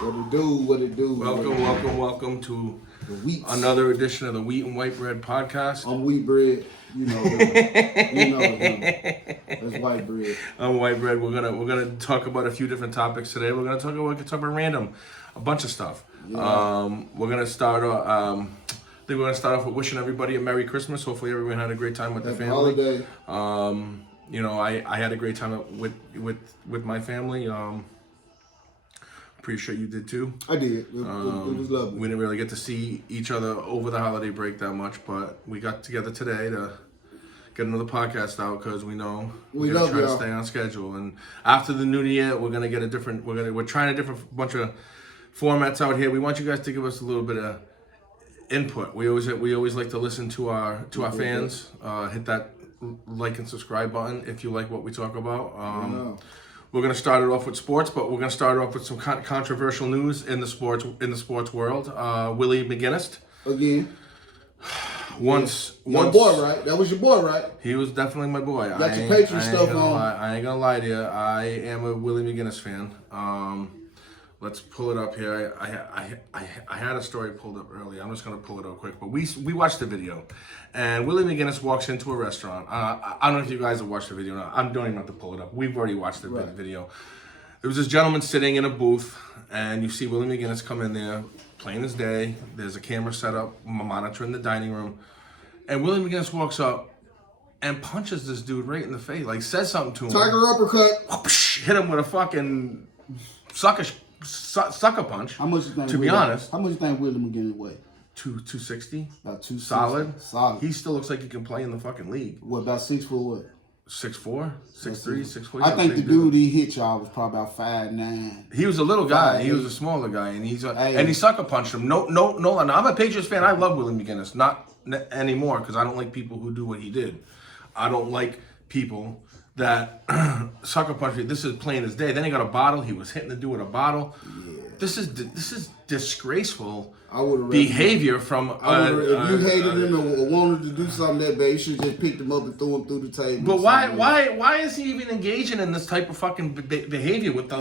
What it do? Welcome to The Wheats. another edition of the Wheat and White Bread podcast. I'm wheat bread. You know that. You know that. That's white bread. I'm White Bread. We're gonna talk about a few different topics today. We're gonna talk about a bunch of stuff. Yeah. We're gonna start. I think we're gonna start off with wishing everybody a Merry Christmas. Hopefully, everyone had a great time with their Happy family. holiday. I had a great time with my family. Pretty sure you did too. I did. It was lovely. We didn't really get to see each other over the holiday break that much, but we got together today to get another podcast out because we know we're gonna try to stay on schedule. And after the new year, we're gonna get we're trying a different bunch of formats out here. We want you guys to give us a little bit of input. We always like to listen to our fans. Hit that like and subscribe button if you like what we talk about. We're going to start it off with sports, but we're going to start it off with some controversial news in the sports world. Willie McGinnis. Again. Once your boy, right? That was your boy, right? He was definitely my boy. Got your Patriot stuff on. I ain't gonna lie to you. I am a Willie McGinnis fan. Let's pull it up here. I had a story pulled up earlier. I'm just gonna pull it up quick. But we watched the video, and Willie McGinnis walks into a restaurant. I don't know if you guys have watched the video. I don't even have to pull it up. We've already watched the video. There was this gentleman sitting in a booth, and you see Willie McGinnis come in there, plain as day. There's a camera set up, monitoring the dining room, and Willie McGinnis walks up and punches this dude right in the face. Like says something to him. Tiger uppercut. Hit him with a fucking sucker punch. How much you think? To be honest, how much you think Willie McGinnis weigh? 260. About 260. Solid. He still looks like he can play in the fucking league. What, about 6 foot what? 6'4", 6'3", 6'4". I think the dude he hit y'all was probably about 5'9". He was a little guy. He was a smaller guy, and he sucker punched him. No. I'm a Patriots fan. I love Willie McGinnis. Not anymore because I don't like people who do what he did. I don't like people that sucker punch me. This is plain as day. Then he got a bottle. He was hitting the dude with a bottle. Yeah. This is disgraceful behavior from. If you hated him or wanted to do something that bad, you should just picked him up and threw him through the table. But why is he even engaging in this type of fucking behavior with the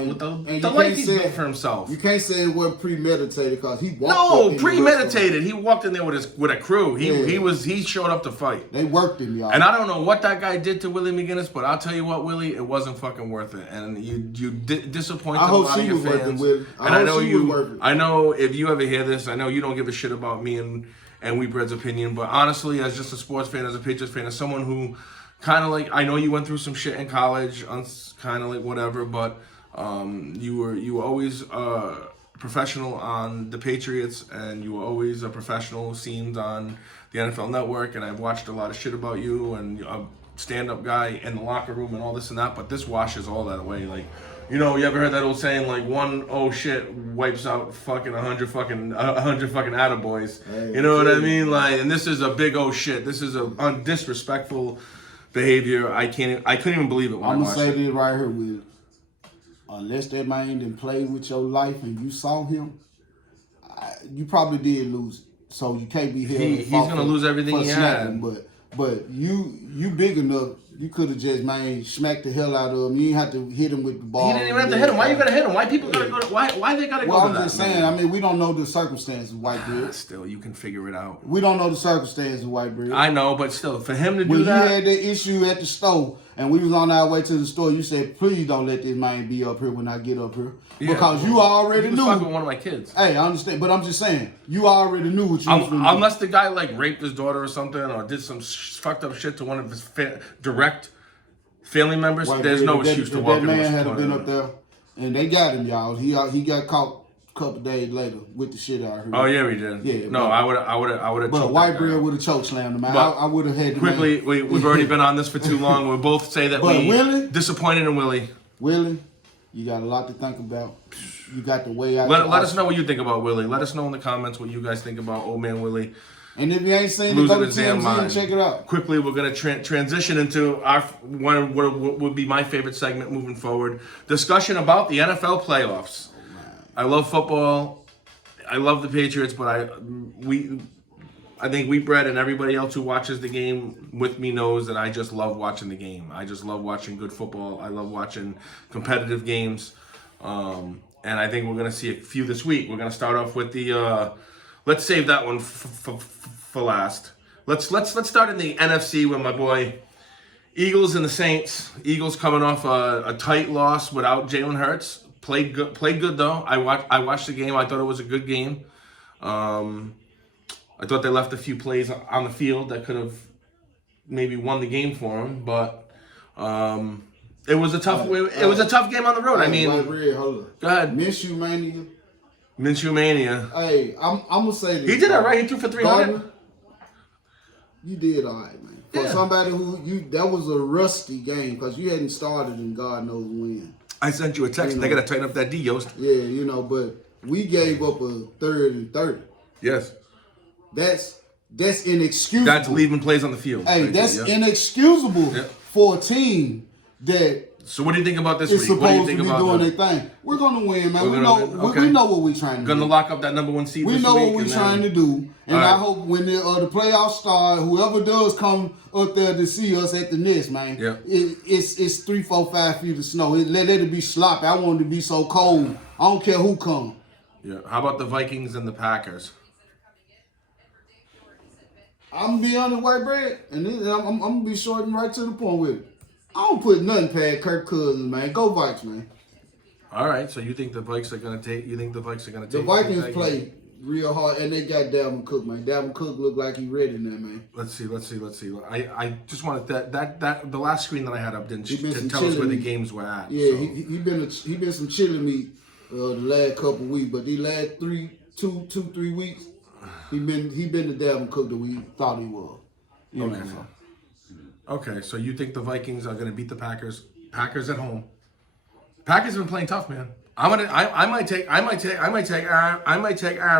life he's built for himself? You can't say it wasn't premeditated because he walked. Premeditated. He walked in there with a crew. He showed up to fight. They worked him, y'all. And I don't know what that guy did to Willie McGinnis, but I'll tell you what, Willie, it wasn't fucking worth it. And you disappointed a lot of your fans. I know if you ever hear this, I know you don't give a shit about me and Wheat Bread's opinion, but honestly, as just a sports fan, as a Patriots fan, as someone who kind of like, I know you went through some shit in college, kind of like whatever, but you were always professional on the Patriots, and you were always a professional scenes on the NFL Network, and I've watched a lot of shit about you, and a stand-up guy in the locker room and all this and that, but this washes all that away. Like, you know, you ever heard that old saying, like, one oh shit wipes out fucking 100 fucking attaboys. Hey, you know what I mean? Like, and this is a big oh shit. This is a disrespectful behavior. I couldn't even believe it when I'm gonna say this right here, Will. Unless that man didn't play with your life and you saw him, you probably did lose it. So you can't be here. He's gonna lose everything he had. But you big enough. You could have just, smacked the hell out of him. You didn't have to hit him with the ball. He didn't even have to hit him. Why you gotta hit him? Why people gotta go? Why they gotta go? Well, I'm just saying. We don't know the circumstances of White Bread. Still, you can figure it out. We don't know the circumstances of White Bread. I know, but still, for him to do when that. When you had the issue at the store, and we was on our way to the store, you said, "Please don't let this man be up here when I get up here," because you already knew. Fucking one of my kids. Hey, I understand, but I'm just saying, you already knew what you was doing. Unless the guy like raped his daughter or something, or did some fucked up shit to one of his direct family members, there's no excuse to walk in. That man had been up there, and they got him, y'all. He got caught a couple days later with the shit out here. Oh yeah, we did. Yeah. No, I would have. But White Bread would have choke slammed him. I would have had. Quickly, we've already been on this for too long. We both say that we disappointed in Willie. Willie, you got a lot to think about. You got the way out. Let us know what you think about Willie. Let us know in the comments what you guys think about old man Willie. And if you ain't seen it, go to TMZ and check it out. Quickly, we're going to transition into our what would be my favorite segment moving forward. Discussion about the NFL playoffs. I love football. I love the Patriots, but I think Wheat Bread and everybody else who watches the game with me knows that I just love watching the game. I just love watching good football. I love watching competitive games. and I think we're gonna see a few this week. We're gonna start off with the. Let's save that one for last. Let's start in the NFC with my boy Eagles and the Saints. Eagles coming off a tight loss without Jalen Hurts. Played good though. I watched the game. I thought it was a good game. I thought they left a few plays on the field that could have maybe won the game for them, but it was a tough. It was a tough game on the road. I mean, hold go ahead. Minshew Mania. Hey, I'm gonna say this. He did that right. He threw for 300. You did all right, man. For somebody that was a rusty game because you hadn't started and God knows when. I sent you a text. They gotta tighten up that D, Yost. Yeah, but we gave up a 3rd and 30. Yes. That's inexcusable. That's leaving plays on the field. Hey, that's inexcusable for a team that. So what do you think about this week? What do you think about doing their thing? We're gonna win, man. We know what we're trying to do. Gonna lock up that number 1 seed. We know what we're trying to do, and I hope when the playoffs start, whoever does come up there to see us at the Nest, man, it's 3, 4, 5 feet of snow. Let it be sloppy. I want it to be so cold. I don't care who comes. Yeah. How about the Vikings and the Packers? I'm gonna be on the white bread, and then I'm gonna be short and right to the point with it. I don't put nothing past Kirk Cousins, man. Go Vikes, man. All right, so you think the Vikes are gonna take? You think the Vikes are gonna take? The Vikings play real hard, and they got Dalvin Cook, man. Dalvin Cook look like he ready now, man. Let's see. I just wanted that the last screen that I had up didn't tell us where the games were at. Yeah, so. he been some chili meat the last couple weeks, but these last 3 weeks, he been the Dalvin Cook that we thought he was. Okay, so you think the Vikings are going to beat the Packers? Packers at home. Packers have been playing tough, man. I might take Aaron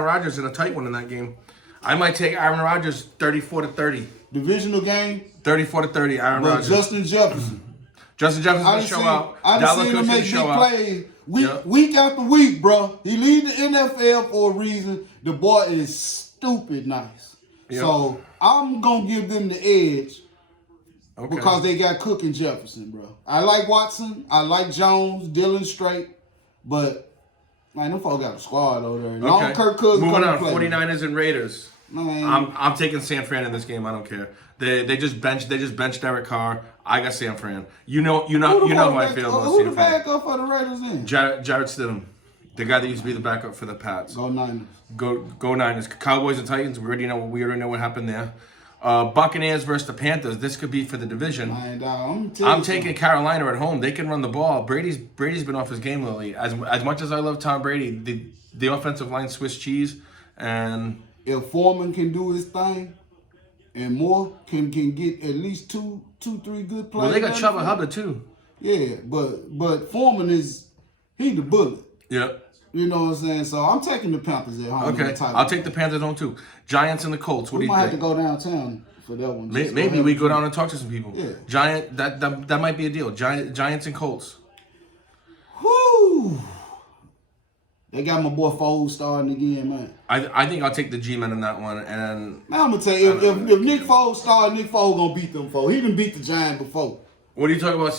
Rodgers in a tight one in that game. I might take Aaron Rodgers 34-30. Divisional game. 34-30. Aaron Rodgers. Justin Jefferson. Justin Jefferson's going to show out. I seen him make big plays week after week, bro. He lead the NFL for a reason. The boy is stupid nice. Yep. So I'm gonna give them the edge. Okay. Because they got Cook and Jefferson, bro. I like Watson. I like Jones, Dylan Straight. But, man, them folks got a squad over there. Long Kirk Cousins.Moving on, 49ers and Raiders. I'm taking San Fran in this game. I don't care. They just benched Derek Carr. I got San Fran. You know how I feel about San Fran. Who the backup for the Raiders then? Jarrett Stidham. The guy that used to be the backup for the Pats. Go Niners. Go Niners. Cowboys and Titans. We already know what happened there. Buccaneers versus the Panthers. This could be for the division. I'm taking Carolina at home. They can run the ball. Brady's been off his game lately. As much as I love Tom Brady, the offensive line Swiss cheese, and if Foreman can do his thing, and Moore can get at least two, 3 good plays. Well, they got Chuba Hubbard too. Yeah, but Foreman he the bullet. Yep. You know what I'm saying? So I'm taking the Panthers at home. Okay, I'll take the Panthers at home too. Giants and the Colts. What do you think? We might have to go downtown for that one. Maybe we go down and talk to some people. Yeah. Giant. That might be a deal. Giants and Colts. Whoo! They got my boy Foles starting again, man. I think I'll take the G-men in that one. And man, I'm gonna tell you, if Nick Foles started, Nick Foles gonna beat them folks. He done beat the Giants before. What are you talking about?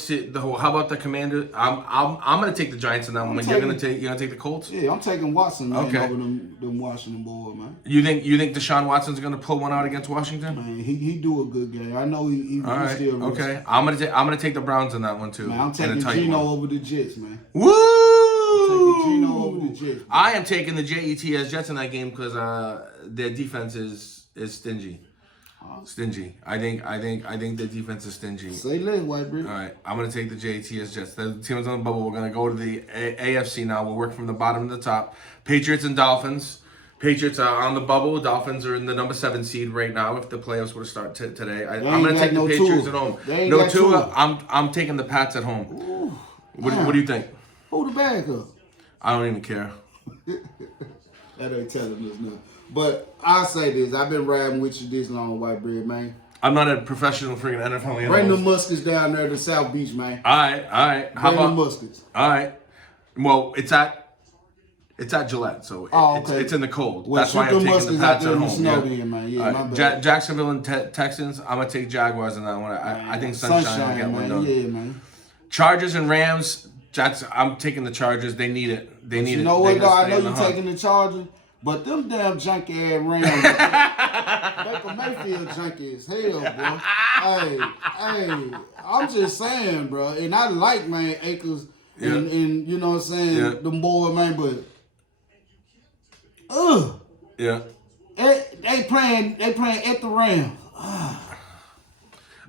How about the Commanders? I'm gonna take the Giants in that one. You're gonna take the Colts? Yeah, I'm taking Watson over them Washington boys, man. You think Deshaun Watson's gonna pull one out against Washington? Man, he do a good game. I know he still. Okay, I'm gonna take the Browns in that one too. Man, I'm taking Geno over the Jets, man. Woo! I'm taking Geno over the Jets. I am taking the Jets in that game because their defense is stingy. Stingy. I think the defense is stingy. Say less, white bread. All right, I'm gonna take the Jets. The teams on the bubble. We're gonna go to the AFC now. We'll work from the bottom to the top. Patriots and Dolphins. Patriots are on the bubble. Dolphins are in the number 7 seed right now. If the playoffs were to start today, I'm gonna take the Patriots at home. No Tua. I'm taking the Pats at home. Ooh, what do you think? Who the backup? I don't even care. That ain't telling us nothing. But I'll say this. I've been riding with you this long, white bread, man. I'm not a professional freaking NFL analyst. Bring the muskets down there to South Beach, man. All right. How about the muskets? All right. Well, it's at Gillette, so it's in the cold. Well, that's why I'm taking the Pats at home. Snow then, man. Yeah, my bad. Jacksonville and Texans. I'm gonna take Jaguars in that one. I think Sunshine will get one done. Yeah, man. Chargers and Rams. I'm taking the Chargers. They need it. They need it. You know what, though? I know you're taking the Chargers, but them damn junky ass Rams, Baker Mayfield junky as hell, bro. Hey, I'm just saying, bro. And I like, man, Akers and you know what I'm saying, them boy, man, but yeah. They playing at the Rams.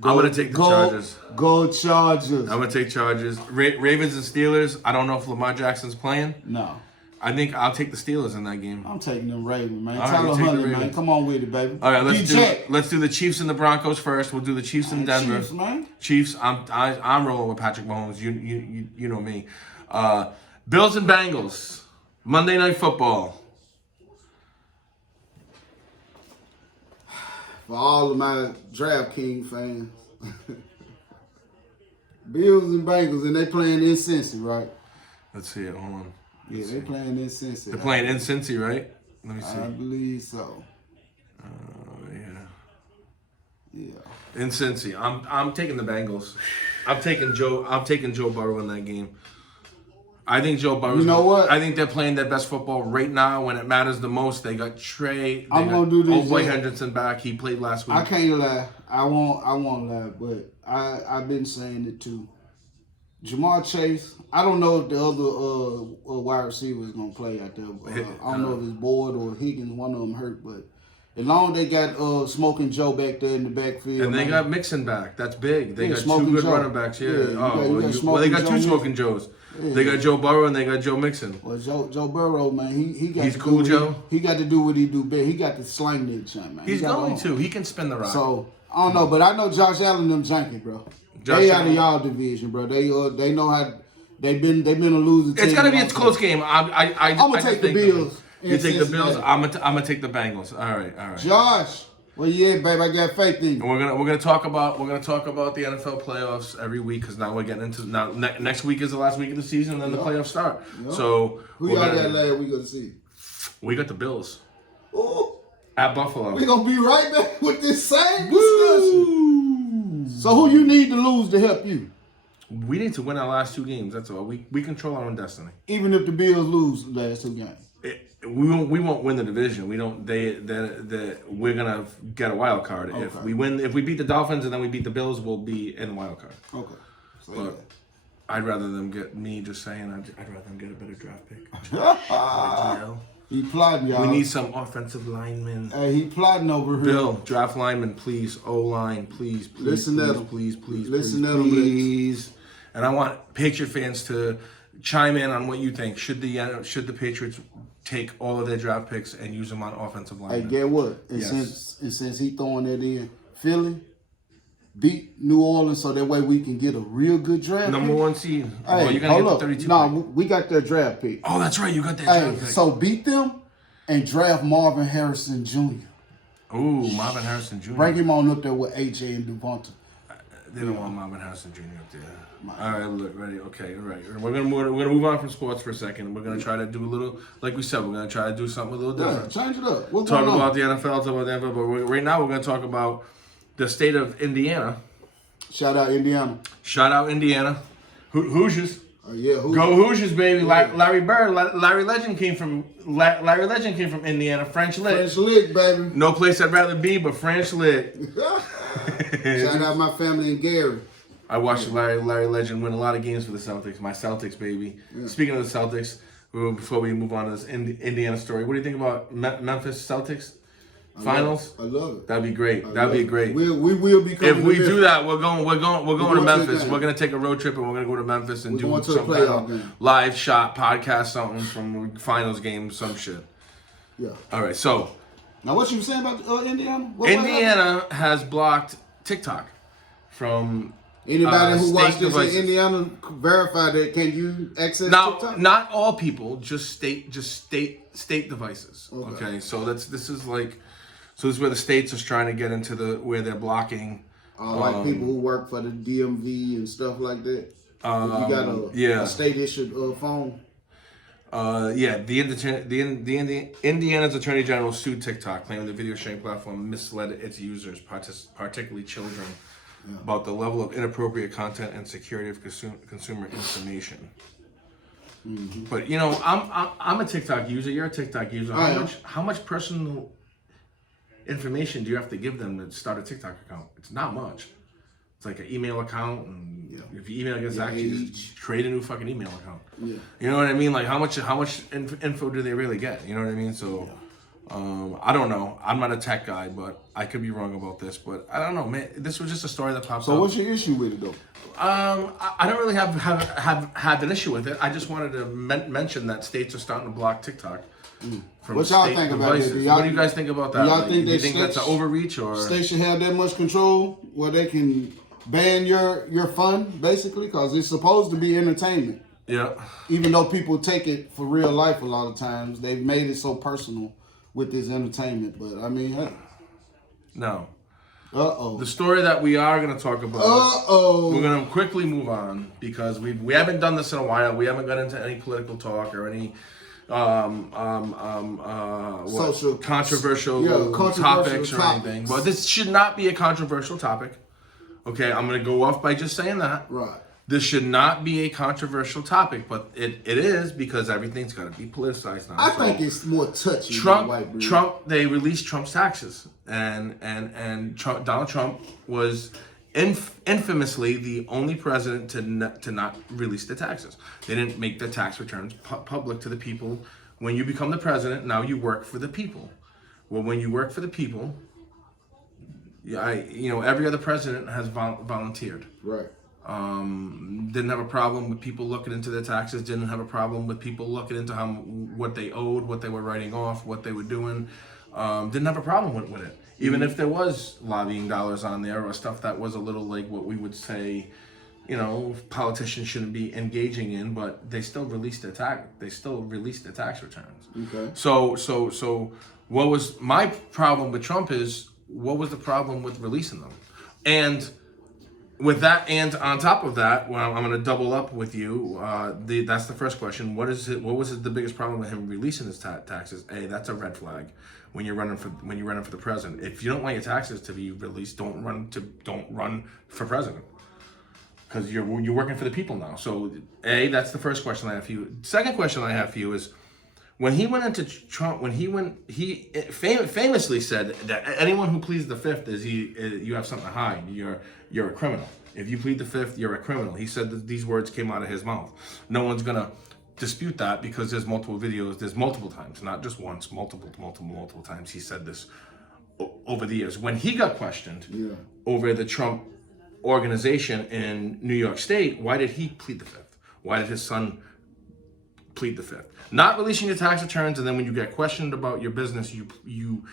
I'm going to take the Chargers. Go Chargers. I'm going to take Chargers. Ravens and Steelers. I don't know if Lamar Jackson's playing. No. I think I'll take the Steelers in that game. I'm taking them Ravens, man. Tyler Huntley, man. Come on with it, baby. All right, let's do the Chiefs and the Broncos first. We'll do the Chiefs and Denver. Chiefs, man. Chiefs. I'm rolling with Patrick Mahomes. You know me. Bills and Bengals. Monday Night Football. For all of my DraftKings fans. Bills and Bengals, and they playing in Cincy, right? Let's see it. Hold on. They playing in Cincy. They're playing in Cincy, right? Let me see. I believe so. Yeah. In Cincy. I'm taking the Bengals. I'm taking Joe Burrow in that game. I think Joe Burrow. You know what? I think they're playing their best football right now when it matters the most. They got Trey. I'm gonna do this. Old boy Henderson back. He played last week. I can't lie. I won't lie, but I've been saying it too. Jamar Chase. I don't know if the other wide receiver is gonna play out there. I don't know if it's Boyd or Higgins. One of them hurt, but as long as they got Smoking Joe back there in the backfield, and they got Mixon back. That's big. They got two good running backs. Yeah. They got two Smoking Joes. Yeah. They got Joe Burrow and they got Joe Mixon. Well, Joe Burrow, man, he's cool, Joe. He got to do what he do best. He got to slang that junk, man. He's going to. He can spin the rock. So I don't know, but I know Josh Allen them junkie, bro. They out of y'all division, bro. They know how they've been a loser team. It's gonna be a close game. I'm gonna take the Bills. You take the Bills. I'm gonna take the Bengals. All right. Josh. Well, yeah, babe, I got faith in you. And we're gonna talk about the NFL playoffs every week because now we're getting into next week is the last week of the season and then the playoffs start. Yep. So who y'all got last week of the season? We got the Bills. Ooh. At Buffalo. We're gonna be right back with this same discussion. So who you need to lose to help you? We need to win our last two games. That's all. We control our own destiny. Even if the Bills lose the last two games. We won't win the division. We don't. We're gonna get a wild card. Okay. If we beat the Dolphins and then we beat the Bills, we'll be in the wild card. Okay. So but I'd rather them get me. Just saying, I'd rather them get a better draft pick. He plotting, y'all. We need some offensive linemen. He plotting over here. Bill, draft lineman, please. O-line, please. Listen to them. Please. Listen to them, please. And I want Patriot fans to chime in on what you think. Should the Patriots take all of their draft picks and use them on offensive linemen? Hey, get what? And since he throwing that in, Philly beat New Orleans so that way we can get a real good draft Number pick. 1 seed. Hey, you're gonna get the 32. No, we got their draft pick. Oh, that's right. You got that draft pick. So beat them and draft Marvin Harrison Jr. Ooh, Marvin Harrison Jr. Bring him on up there with AJ and Devonta. They don't want Marvin Harrison Jr. up there. All right, look, ready? Okay, all right. We're gonna move on from sports for a second. We're gonna try to do a little, like we said, we're gonna try to do something a little different. Yeah, change it up. What's talk about the NFL, talk about the NFL, but right now we're gonna talk about the state of Indiana. Shout out Indiana. Shout out Indiana. Hoosiers. Oh yeah, Hoosiers. Go Hoosiers, baby! Yeah. Larry Bird, Larry Legend came from Indiana. French Lick. French Lick, baby. No place I'd rather be but French Lick. Shout out my family in Gary. I watched Larry Legend win a lot of games for the Celtics. My Celtics, baby. Yeah. Speaking of the Celtics, before we move on to this Indiana story, what do you think about Memphis Celtics finals? I love it. That'd be great. That'd be great. We will be coming. If we do that, we're going to Memphis. We're gonna take a road trip and we're gonna go to Memphis and do some kind of live shot podcast, something from finals game, some shit. Yeah. All right. So now, what you saying about Indiana? Indiana has blocked TikTok from. Anybody who watched this in Indiana verify that. Can you access TikTok? Not all people, just state devices. Okay. So this is where the states are trying to get into where they're blocking. Like people who work for the DMV and stuff like that. If you got a state issued phone. The Indiana's Attorney General sued TikTok, claiming the video sharing platform misled its users, particularly children. about the level of inappropriate content and security of consumer information. Mm-hmm. But you know, I'm a TikTok user. You're a TikTok user. How much personal information do you have to give them to start a TikTok account? It's not much. It's like an email account, and if your email gets hacked, you just create a new fucking email account. Yeah. You know what I mean? Like how much info do they really get? You know what I mean? So. I don't know. I'm not a tech guy, but I could be wrong about this. But I don't know, man. This was just a story that popped up. So what's your issue with it, though? I don't really have an issue with it. I just wanted to mention that states are starting to block TikTok. What y'all think about it? What do you guys think about that? Y'all think do you think that's an overreach, or states should have that much control where they can ban your fun, basically, because it's supposed to be entertainment. Yeah. Even though people take it for real life a lot of times, they've made it so personal with this entertainment, but I mean, hey. No. The story that we are going to talk about. We're going to quickly move on because we haven't done this in a while. We haven't got into any political talk or any social controversial topics or anything. But this should not be a controversial topic. Okay, I'm going to go off by just saying that. Right. This should not be a controversial topic, but it is because everything's got to be politicized now. I think it's more touchy. Trump, they released Trump's taxes, and Donald Trump was infamously the only president to not release the taxes. They didn't make the tax returns public to the people. When you become the president, now you work for the people. Well, when you work for the people, every other president has volunteered. Right. Didn't have a problem with people looking into their taxes. Didn't have a problem with people looking into what they owed, what they were writing off, what they were doing. Didn't have a problem with it. Even if there was lobbying dollars on there or stuff that was a little like what we would say, politicians shouldn't be engaging in, but they still released their tax. They still released their tax returns. Okay. So what was my problem with Trump is what was the problem with releasing them? And with that, and on top of that, well, I'm going to double up with you. That's the first question. What was the biggest problem with him releasing his taxes? That's a red flag when you're running for the president. If you don't want your taxes to be released, don't run for president, because you're working for the people now. So that's the first question I have for you. Second question I have for you is, when he went into Trump, he famously said that anyone who pleads the fifth you have something to hide. You're a criminal. If you plead the fifth, you're a criminal. He said that these words came out of his mouth. No one's gonna dispute that because there's multiple videos. There's multiple times, not just once, multiple times. He said this over the years. When he got questioned over the Trump organization in New York State, why did he plead the fifth? Why did his son plead the fifth? Not releasing your tax returns, and then when you get questioned about your business, you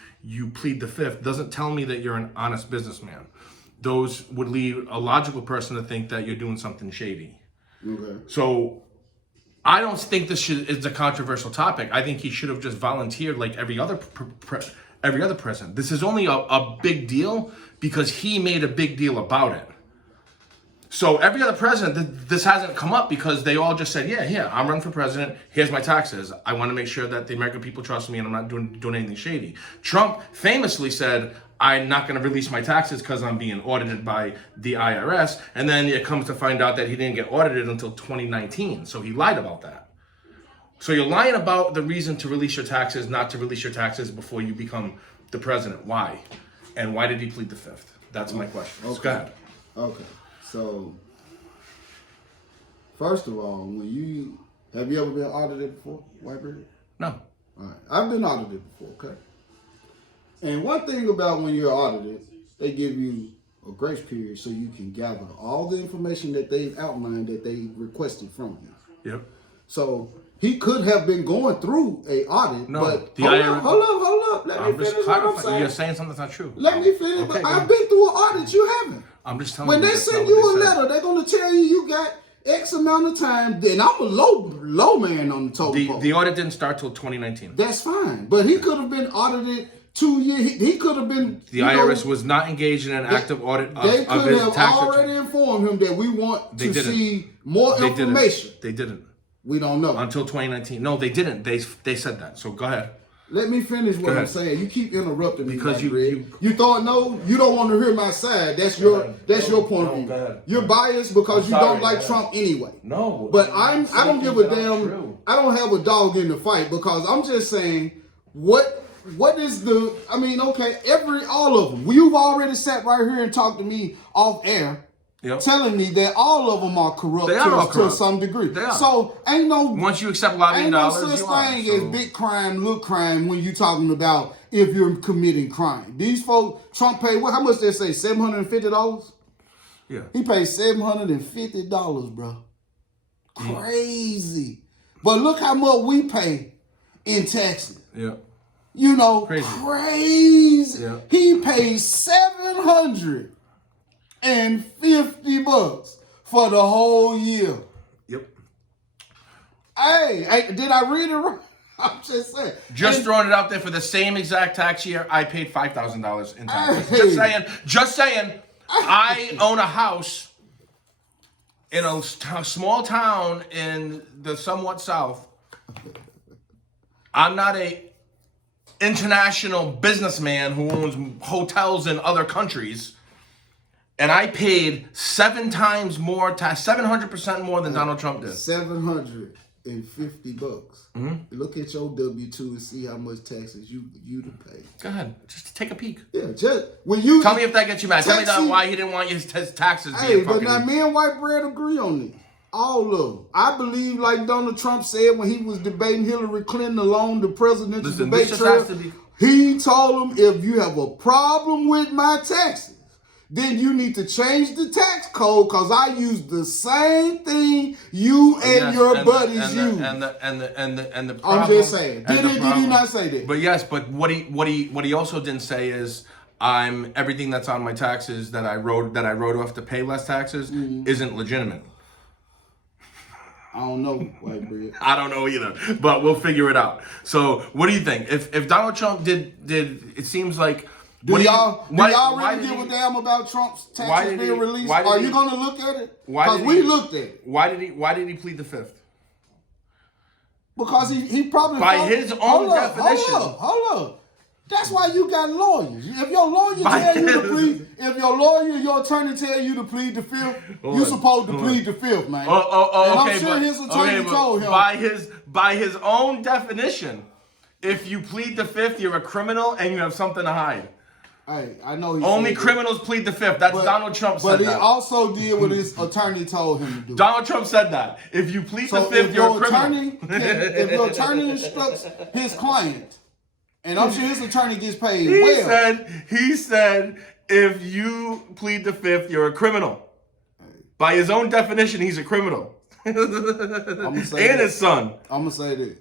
plead the fifth, doesn't tell me that you're an honest businessman. Those would lead a logical person to think that you're doing something shady. Okay. So I don't think this is a controversial topic. I think he should have just volunteered like every other president. This is only a big deal because he made a big deal about it. So every other president, this hasn't come up because they all just said, yeah, I'm running for president. Here's my taxes. I want to make sure that the American people trust me and I'm not doing anything shady. Trump famously said, I'm not going to release my taxes because I'm being audited by the IRS. And then it comes to find out that he didn't get audited until 2019. So he lied about that. So you're lying about the reason to release your taxes, not to release your taxes before you become the president. Why? And why did he plead the fifth? That's my question. Okay. Go ahead. Okay. So, first of all, have you ever been audited before, Whitebeard? No. All right. I've been audited before, okay? And one thing about when you're audited, they give you a grace period so you can gather all the information that they've outlined that they requested from you. Yep. So, he could have been going through a audit, but hold up. Let me finish what I'm saying. You're saying something that's not true. Let me finish. Okay, but I've been through an audit. You haven't. I'm just telling you. When they send you a letter, they're going to tell you got X amount of time. Then I'm a low man on the totem pole. The audit didn't start till 2019. That's fine. But he could have been audited 2 years. He could have been. The IRS was not engaged in an active audit of his tax return. They could have already informed him that we want to see more information. They didn't. We don't know. Until 2019. No, they didn't. They said that. So go ahead. Let me finish what I'm saying. You keep interrupting me because you thought you don't want to hear my side. That's your point of view. You're biased because you don't like Trump anyway. No, but I don't give a damn. I don't have a dog in the fight because I'm just saying what is the. I mean, okay, all of them. You've already sat right here and talked to me off air. Yep. Telling me that all of them are corrupt, to some degree. So ain't no once you accept lobbying dollars, ain't no such thing as big crime, little crime when you talking about if you're committing crime. These folks, Trump paid how much they say $750? Yeah, he paid $750, bro. Crazy, but look how much we pay in taxes. Yeah, you know, crazy. Yeah. He paid $750 for the whole year. Yep. Hey, did I read it right? I'm just saying. Just throwing it out there for the same exact tax year, I paid $5,000 in taxes. Just saying. I own a house in a small town in the somewhat south. I'm not a international businessman who owns hotels in other countries. And I paid 7 times more, 700% more than Donald Trump did. $750. Mm-hmm. Look at your W-2 and see how much taxes you to pay. Go ahead, just take a peek. Yeah, just when you tell me if that gets you mad. Tell me why he didn't want his taxes. Hey, but now me and White Bread agree on it. All of them. I believe, like Donald Trump said when he was debating Hillary Clinton along the presidential debate trail, he told him, if you have a problem with my taxes, then you need to change the tax code because I use the same thing you and your buddies use. And the problem, I'm just saying. Did he not say that? But yes, but what he also didn't say is everything that's on my taxes that I wrote off to pay less taxes isn't legitimate. I don't know, White Bread. I don't know either, but we'll figure it out. So, what do you think? If Donald Trump did, it seems like. Do y'all really give a damn about Trump's taxes being released? Are you going to look at it? Because we looked at it. Why did he plead the fifth? Because he probably by his own definition. Hold up. That's why you got lawyers. If your lawyer your attorney tell you to plead the fifth, you're supposed to plead the fifth, man. And I'm sure his attorney told him. By his own definition, if you plead the fifth, you're a criminal and you have something to hide. Hey, I know only criminals plead the fifth. That's Donald Trump said that. But he also did what his attorney told him to do. Donald Trump said that. If you plead the fifth, you're a criminal. If your attorney instructs his client, and I'm sure his attorney gets paid He said, if you plead the fifth, you're a criminal. By his own definition, he's a criminal. His son. I'm going to say this.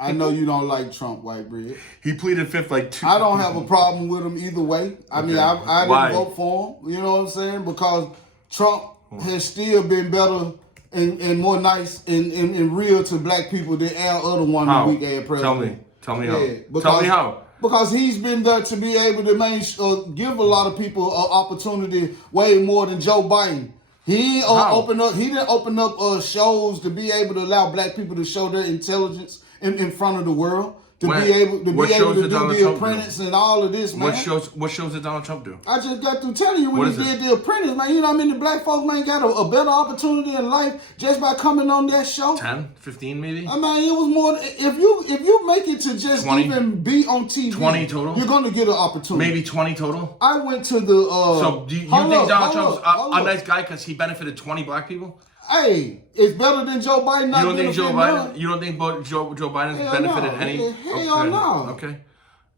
I know you don't like Trump, White Bread. He pleaded fifth like 2. I don't have a problem with him either way. I mean, I didn't vote for him. You know what I'm saying? Because Trump has still been better and more nice and real to black people than our other one weak ass president. Tell me how. Tell me how. Because he's been there to be able to give a lot of people an opportunity way more than Joe Biden. He didn't open up shows to be able to allow black people to show their intelligence in front of the world, to be able to do The Apprentice and all of this, man. What shows did Donald Trump do? I just got through telling you when he did The Apprentice, man. You know what I mean? The black folks, man, got a better opportunity in life just by coming on that show. 10, 15 maybe? I mean, it was more. If you make it to just 20, even be on TV, 20 total, you're gonna get an opportunity. Maybe 20 total. I went to the. So do you think Donald Trump's a nice guy because he benefited 20 black people? Hey, it's better than Joe Biden. You don't think Joe Biden's benefited any? Hell no. Okay.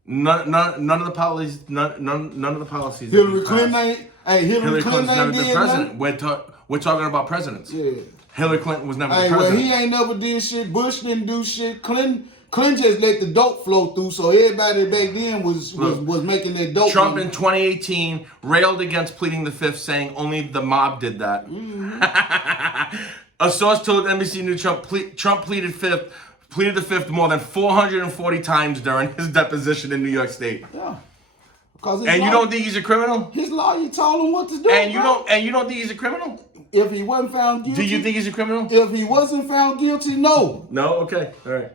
None of the policies. None of the policies. Hillary Clinton Hillary Clinton's never been president. We're talking about presidents. Yeah. Hillary Clinton was never the president. Well, he ain't never did shit. Bush didn't do shit. Clinton just let the dope flow through, so everybody back then was making that dope. Trump money. In 2018 railed against pleading the fifth, saying only the mob did that. Mm-hmm. A source told NBC News Trump pleaded the fifth more than 440 times during his deposition in New York State. Yeah. You don't think he's a criminal? His lawyer told him what to do. And you don't think he's a criminal? If he wasn't found guilty. Do you think he's a criminal? If he wasn't found guilty, no. No? Okay. All right.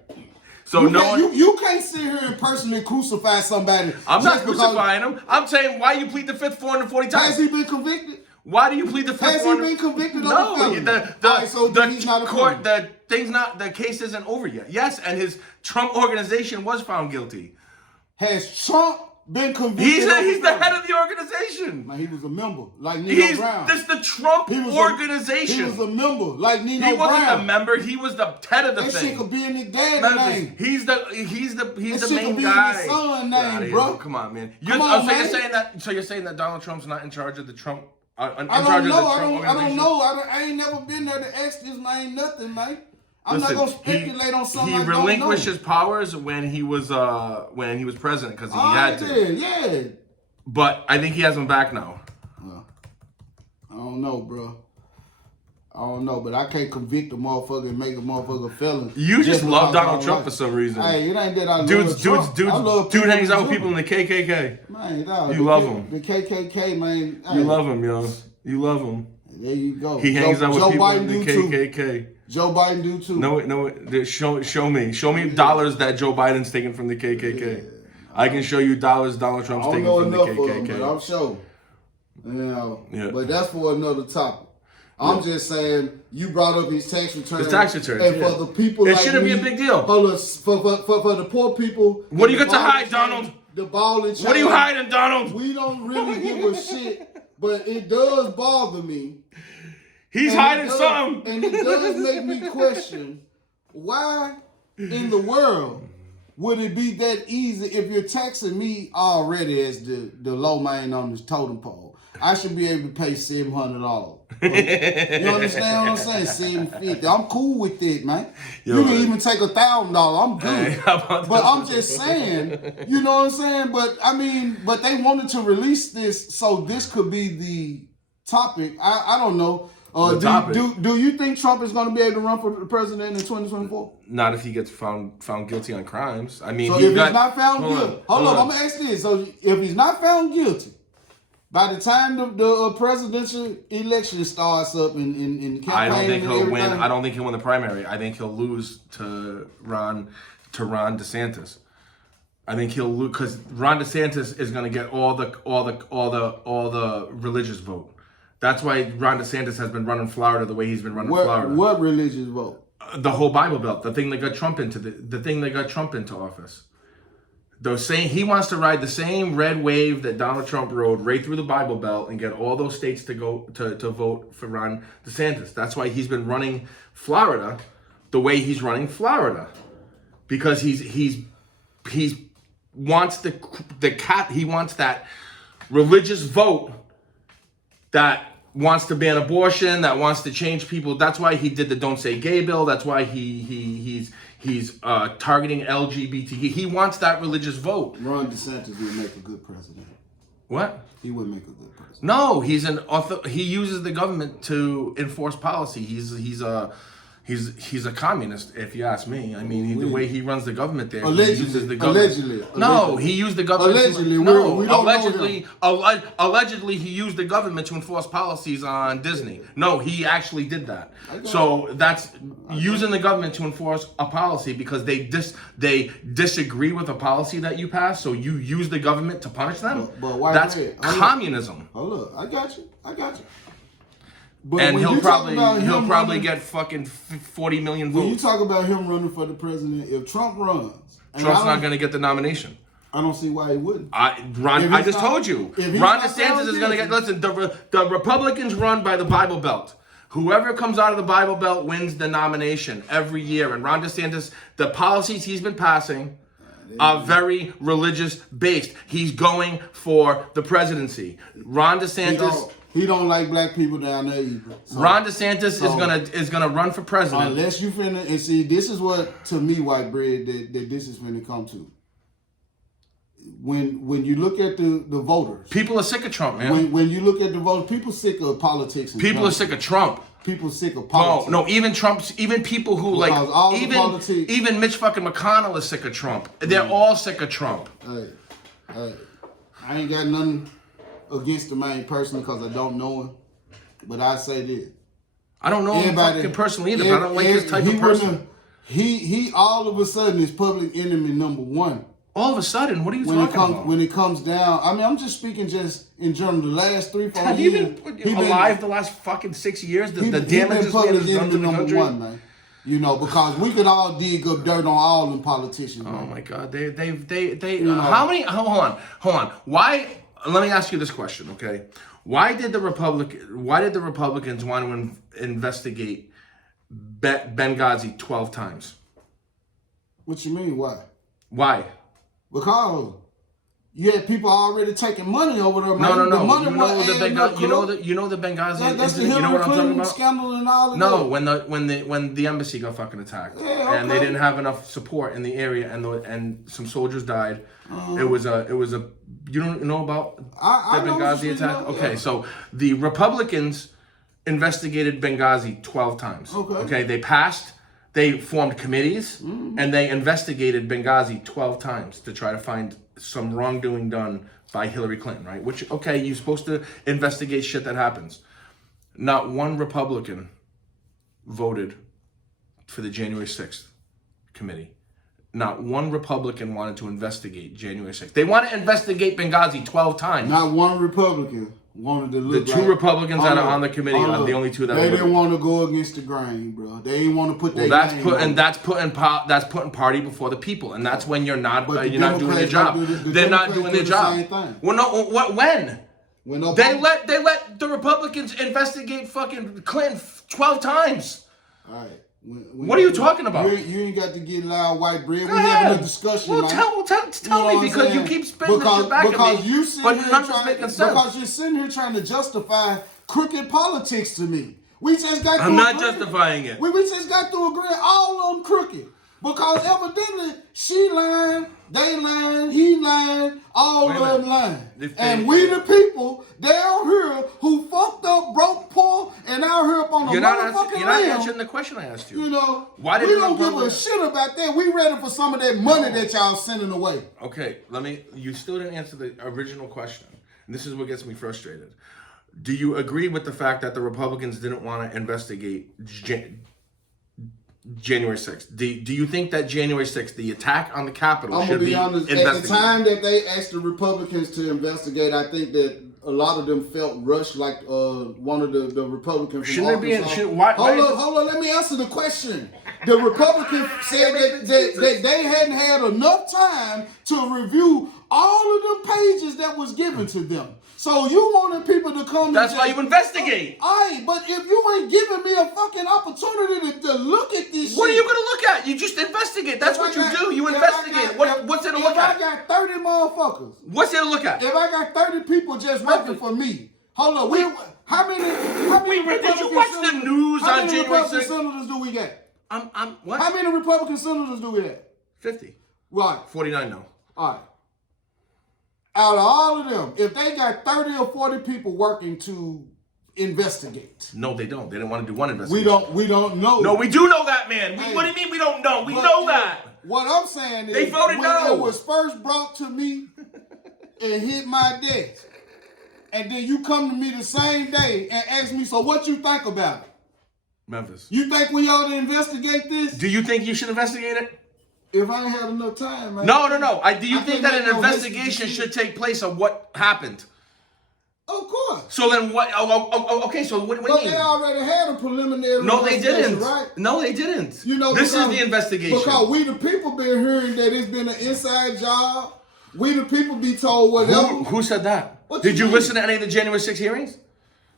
So you can't sit here and personally crucify somebody. I'm not crucifying him. I'm saying, why you plead the fifth 440 times? Has he been convicted? Why do you plead the fifth? Has he been convicted? No, he's not a court. The case isn't over yet. Yes, and his Trump organization was found guilty. Has Trump been convicted? He's the head of the organization. Man, he was a member, like Nino Brown. This is the Trump organization. He was a member, like Nino Brown. He wasn't a member. He was the head of the thing. That shit could be in his dad's name. He's the main guy. His son name, bro. Come on, man. So you're saying that Donald Trump's not in charge of the Trump? I don't know. I ain't never been there to ask this man nothing, man. I'm not gonna speculate on something. He relinquished his powers when he was president because he had to. Yeah. But I think he has them back now. I don't know, bro. I don't know, but I can't convict a motherfucker and make a motherfucker a felon. You just love Donald Trump for some reason. Hey, it ain't that I love Trump. Dude hangs out with people in the KKK. Man, dog, you love him. The KKK, man. You love him, yo. You love him. There you go. He hangs out with people in the KKK. Joe Biden do too. No. Show me dollars that Joe Biden's taking from the KKK. Yeah. I can show you dollars Donald Trump's taking from the KKK. But I'm sure. But that's for another topic. I'm just saying, you brought up his tax return. His tax return. And for the people it shouldn't be a big deal. For the poor people. What do you got to hide, Donald? The ball and chain. What are you hiding, Donald? We don't really give a shit, but it does bother me. He's hiding something. And it does make me question, why in the world would it be that easy if you're taxing me already as the low man on this totem pole? I should be able to pay $700. You understand what I'm saying? $750. I'm cool with it, man. You can even take $1,000. I'm good. Hey, but I'm just saying, you know what I'm saying? But I mean, but they wanted to release this, so this could be the topic. I don't know. Do you think Trump is going to be able to run for the president in 2024? Not if he gets found guilty on crimes. I mean, so if he's not found guilty, hold on, I'm gonna ask this. So if he's not found guilty, by the time the presidential election starts up in campaign, I don't think he'll win. I don't think he'll win the primary. I think he'll lose to Ron DeSantis. I think he'll lose because Ron DeSantis is going to get all the religious vote. That's why Ron DeSantis has been running Florida the way he's been running Florida. What religious vote? The whole Bible Belt, the thing that got Trump into office. He wants to ride the same red wave that Donald Trump rode right through the Bible Belt and get all those states to go to vote for Ron DeSantis. That's why he's been running Florida the way he's running Florida, because he wants he wants that religious vote that wants to ban abortion, that wants to change people. That's why he did the Don't Say Gay bill. That's why he's targeting LGBT. He wants that religious vote. Ron DeSantis would make a good president. What? He would make a good president. No, he uses the government to enforce policy. He's a communist, if you ask me. I mean, the way he runs the government there, he uses the government. No, he used the government. Allegedly, he used the government to enforce policies on Disney. No, he actually did that. So that's using the government to enforce a policy because they disagree with a policy that you pass. So you use the government to punish them. But why? That's communism. Hold up, I got you. But and he'll probably get fucking 40 million votes. When you talk about him running for the president, if Trump runs, Trump's not going to get the nomination. I don't see why he wouldn't. I just told you. Ron DeSantis is going to get. Listen, the Republicans run by the Bible Belt. Whoever comes out of the Bible Belt wins the nomination every year. And Ron DeSantis, the policies he's been passing are very religious based. He's going for the presidency. Ron DeSantis. He don't like black people down there either. So, Ron DeSantis is gonna run for president. Unless you finna and see, this is what to me, white bread, that this is finna come to. When you look at the voters, people are sick of Trump, man. When you look at the voters, people sick of politics. People are sick of Trump. People sick of politics. No, even people who even Mitch fucking McConnell is sick of Trump. They're all sick of Trump. Hey, I ain't got nothing against the man personally because I don't know him, but I say this. I don't know him fucking personally either, but I don't like his type of person. he all of a sudden is public enemy number one. All of a sudden, what are you talking about? When it comes down, I mean, I'm just speaking just in general. The last 3-4 years, have you been alive the last fucking 6 years? The damage is public enemy number one, man. You know, because we could all dig up dirt on all them politicians. Oh my God, they how many? Hold on. Why? Let me ask you this question, okay? Why did the Republicans want to investigate Benghazi 12 times? What you mean? Why? Why? Because you had people already taking money over there. No. The money you know the Benghazi. That's the Hillary Clinton scandal and all of that. No, when the embassy got fucking attacked, and they didn't have enough support in the area, and some soldiers died. It was a. You don't know about the Benghazi attack? Okay, so the Republicans investigated Benghazi 12 times. Okay, they formed committees and they investigated Benghazi 12 times to try to find some wrongdoing done by Hillary Clinton, right? Which, okay, you're supposed to investigate shit that happens. Not one Republican voted for the January 6th committee. Not one Republican wanted to investigate January 6th. They want to investigate Benghazi 12 times. Not one Republican wanted to look. The two Republicans that are on the committee are the only two that they didn't want to go against the grain, bro. They didn't want to put their that's putting party before the people, and that's when you're not doing your job. They're not doing their job. Well, no, when? They let the Republicans investigate fucking Clinton 12 times. All right. What are you talking about? You ain't got to get loud white bread. We're having a discussion. Well, tell me because you keep spinning this shit back at me. Because you're sitting here trying to justify crooked politics to me. We just got. I'm not justifying it. We just got to agree all on crooked. Because evidently she lying, they lying, he lying, all of them lying. And we the people down here who fucked up, broke, poor, and out here up on the motherfucking You're not answering the question I asked you. You know, we don't give a shit about that. We ready for some of that money that y'all sending away. Okay, you still didn't answer the original question. And this is what gets me frustrated. Do you agree with the fact that the Republicans didn't want to investigate January 6th. Do you think that January 6th, the attack on the Capitol, should be investigated? At the time that they asked the Republicans to investigate, I think that a lot of them felt rushed, like one of the Republicans from Arkansas. Hold on, let me answer the question. The Republicans said that they hadn't had enough time to review all of the pages that was given to them. So you wanted people to come. That's why you investigate. All right, but if you ain't giving me a fucking opportunity to look at this shit. What are you going to look at? You just investigate. That's what you do. You investigate. What's there to look at? If I got 30 motherfuckers. What's there to look at? If I got 30 people just working for me. Hold on. How many did you watch the news on January 6th? How many Republican senators do we got? What? How many Republican senators do we have? 50. Right. 49 now. All right. Out of all of them, if they got 30 or 40 people working to investigate. No, they don't. They didn't want to do one investigation. We don't know. No, we do know that, man. What do you mean we don't know? We know that. What I'm saying is they voted no. It was first brought to me and hit my desk. And then you come to me the same day and ask me, so what you think about it? Memphis. You think we ought to investigate this? Do you think you should investigate it? If I ain't had enough time, man. No. Do you think that an investigation should take place of what happened? Of course. So then what? Okay, so what do you mean? But they already had a preliminary investigation, they didn't. Right? No, they didn't. You know, this is the investigation. Because we the people been hearing that it's been an inside job. We the people be told whatever. Who said that? Did you listen to any of the January 6th hearings?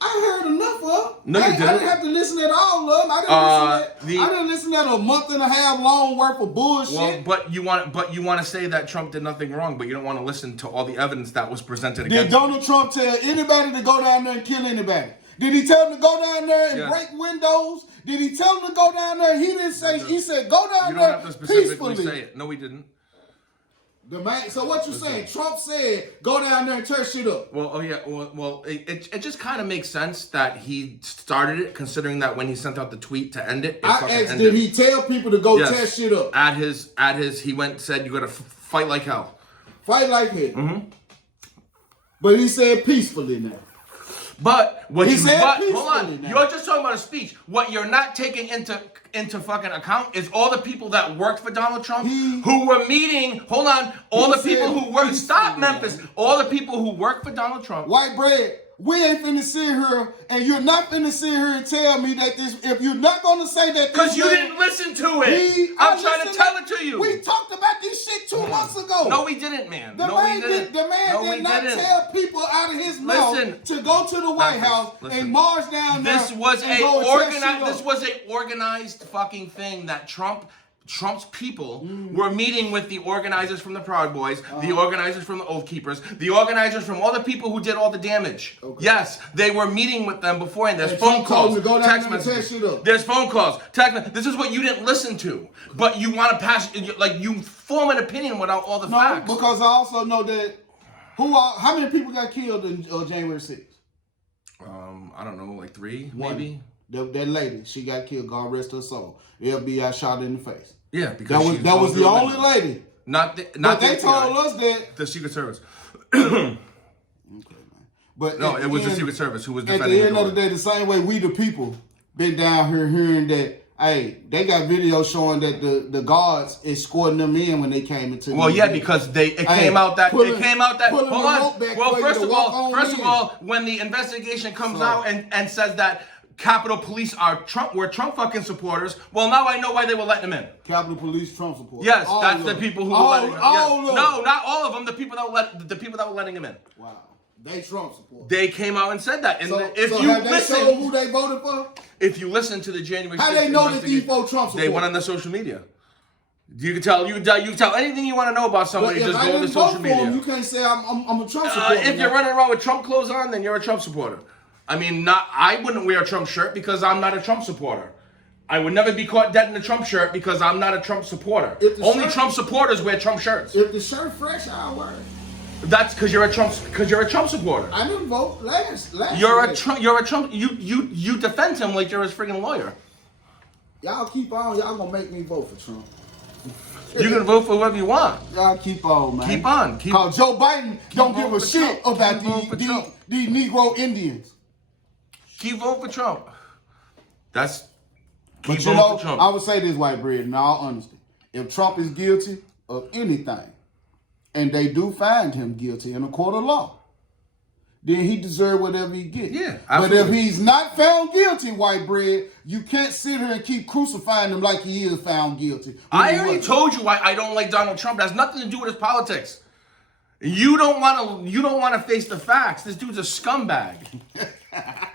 I heard enough of them. No, you didn't. I didn't have to listen to all of them. I didn't listen to a month and a half long worth of bullshit. Well, but you want to say that Trump did nothing wrong, but you don't want to listen to all the evidence that was presented against him. Did Donald Trump tell anybody to go down there and kill anybody? Did he tell them to go down there and break windows? Did he tell them to go down there? He didn't say. He said go down there peacefully. You don't have to specifically say it. No, he didn't. So what you saying? Trump said, go down there and tear shit up. Well, it just kind of makes sense that he started it, considering that when he sent out the tweet to end it, I asked, did he tell people to go tear shit up? At his, he went and said, you got to fight like hell. Fight like hell. Mm-hmm. But he said peacefully now. But what he you said but hold on, now. you're just talking about a speech. What you're not taking into fucking account is all the people that worked for Donald Trump who were meeting. Hold on, all the people who worked. Stop, Memphis. All the people who worked for Donald Trump. White bread. We ain't finna sit here, and you're not finna sit here and tell me that this. If you're not gonna say that, because you didn't listen to it. I'm trying to tell it to you. We talked about this shit 2 months ago. No, we didn't, man. The man did not tell people out of his mouth to go to the White House and march down there. This was a organized fucking thing that Trump's people were meeting with the organizers from the Proud Boys, the organizers from the Oath Keepers, the organizers from all the people who did all the damage. Okay. Yes, they were meeting with them before, and there's phone calls, text messages. There's phone calls, text. This is what you didn't listen to, but you want to pass, like you form an opinion without all the facts. Because I also know that how many people got killed in January 6th? I don't know, like 3, maybe. That lady, she got killed. God rest her soul. The FBI shot her in the face. Yeah, because that was the only lady. But they told us that the Secret Service. Okay, man. But no, it was the Secret Service who was defending. At the end of the day, the same way we the people been down here hearing that. Hey, they got videos showing that the guards escorting them in when they came into. Well, yeah, because it came out that. Hold on. Well, first of all, when the investigation comes out and says that Capitol Police were Trump fucking supporters. Well, now I know why they were letting them in. Capitol Police Trump supporters. Yes, that's the people who were letting them in. No, not all of them. The people that were letting them in. Wow. They Trump supporters. They came out and said that. And if you listen, showed who they voted for? If you listen to the January 6th how they know that these folks Trump supporters? They went on their social media. You can tell anything you want to know about somebody. Just go on the social media. You can't say I'm a Trump supporter. If you're running around with Trump clothes on, then you're a Trump supporter. I mean, I wouldn't wear a Trump shirt because I'm not a Trump supporter. I would never be caught dead in a Trump shirt because I'm not a Trump supporter. Only Trump supporters wear Trump shirts. If the shirt fresh, I'll wear it. That's because you're a Trump supporter. I didn't vote last. You're a Trump. You defend him like you're his freaking lawyer. Y'all keep on. Y'all gonna make me vote for Trump. You can vote for whoever you want. Y'all keep on, man. Keep on. Cause Joe Biden don't give a shit about these Negro Indians. Keep voting for Trump. But Trump. I would say this, white bread, in all honesty. If Trump is guilty of anything, and they do find him guilty in a court of law, then he deserves whatever he gets. Yeah, absolutely. But if he's not found guilty, white bread, you can't sit here and keep crucifying him like he is found guilty. I already told you why I don't like Donald Trump. It has nothing to do with his politics. You don't want to face the facts. This dude's a scumbag.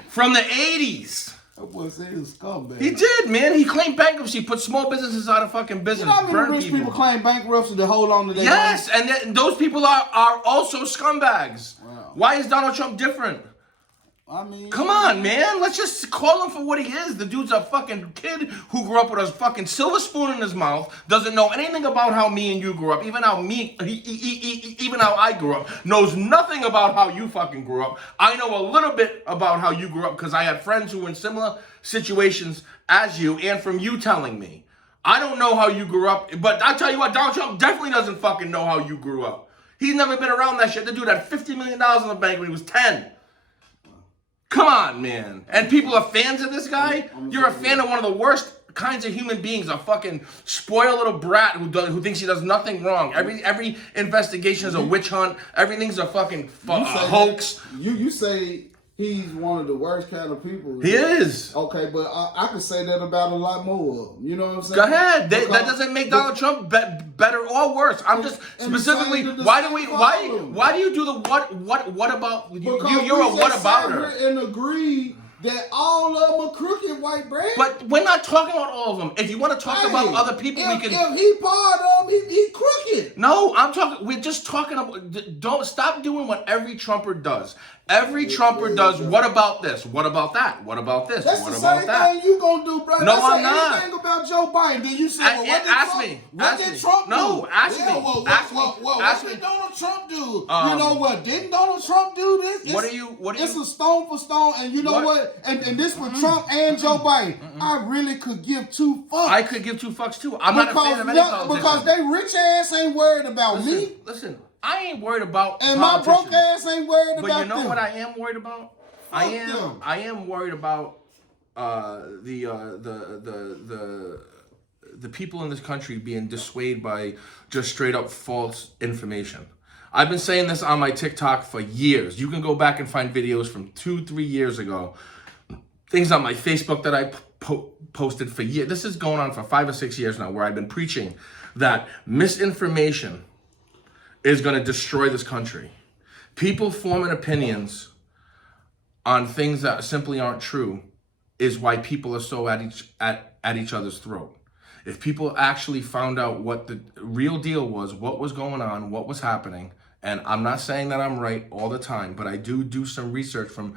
From the 80s. That boy said he was a scumbag. He did, man. He claimed bankruptcy, put small businesses out of fucking business. You know how many rich people claim bankruptcy to hold on to their money? And those people are also scumbags. Wow. Why is Donald Trump different? I mean, come on, man. Let's just call him for what he is. The dude's a fucking kid who grew up with a fucking silver spoon in his mouth, doesn't know anything about how me and you grew up, even how I grew up, knows nothing about how you fucking grew up. I know a little bit about how you grew up because I had friends who were in similar situations as you, and from you telling me. I don't know how you grew up, but I tell you what, Donald Trump definitely doesn't fucking know how you grew up. He's never been around that shit. The dude had $50 million in the bank when he was 10. Come on, man. And people are fans of this guy? You're a fan of one of the worst kinds of human beings, a fucking spoiled little brat who thinks he does nothing wrong. Every investigation is a witch hunt. Everything's a fucking hoax. You say he's one of the worst kind of people. He is. Okay, but I could say that about a lot more of them. You know what I'm saying? Go ahead. That doesn't make Donald Trump better or worse. I'm just specifically, why do you do the what about you? You're a what about her? And agree that all of them are crooked, white bread. But we're not talking about all of them. If you want to talk about other people, we can. If he part of them, he crooked. No, we're just talking about. Don't stop doing what every Trumper does. Every Trumper does. What about this? What about that? What about this? That's what the about same that? thing you gonna do, bro. No, I'm not. Anything about Joe Biden? Then you say, what did Trump do? No, ask me. What did Donald Trump do? You know what? Didn't Donald Trump do this? What are you? It's a stone for stone, and you know what? And this for Trump and Joe Biden. I really could give 2 fucks. I could give 2 fucks too. I'm not a fan of any politician. Because they rich ass ain't worried about me. Listen. I ain't worried about and my broke ass ain't worried about them. But you know what I am worried about? I am worried about the people in this country being dissuaded by just straight up false information. I've been saying this on my TikTok for years. You can go back and find videos from 2-3 years ago. Things on my Facebook that I posted for years. This is going on for 5 or 6 years now, where I've been preaching that misinformation is going to destroy this country. People forming opinions on things that simply aren't true is why people are so at each other's throat. If people actually found out what the real deal was, what was going on, what was happening, and I'm not saying that I'm right all the time, but I do some research from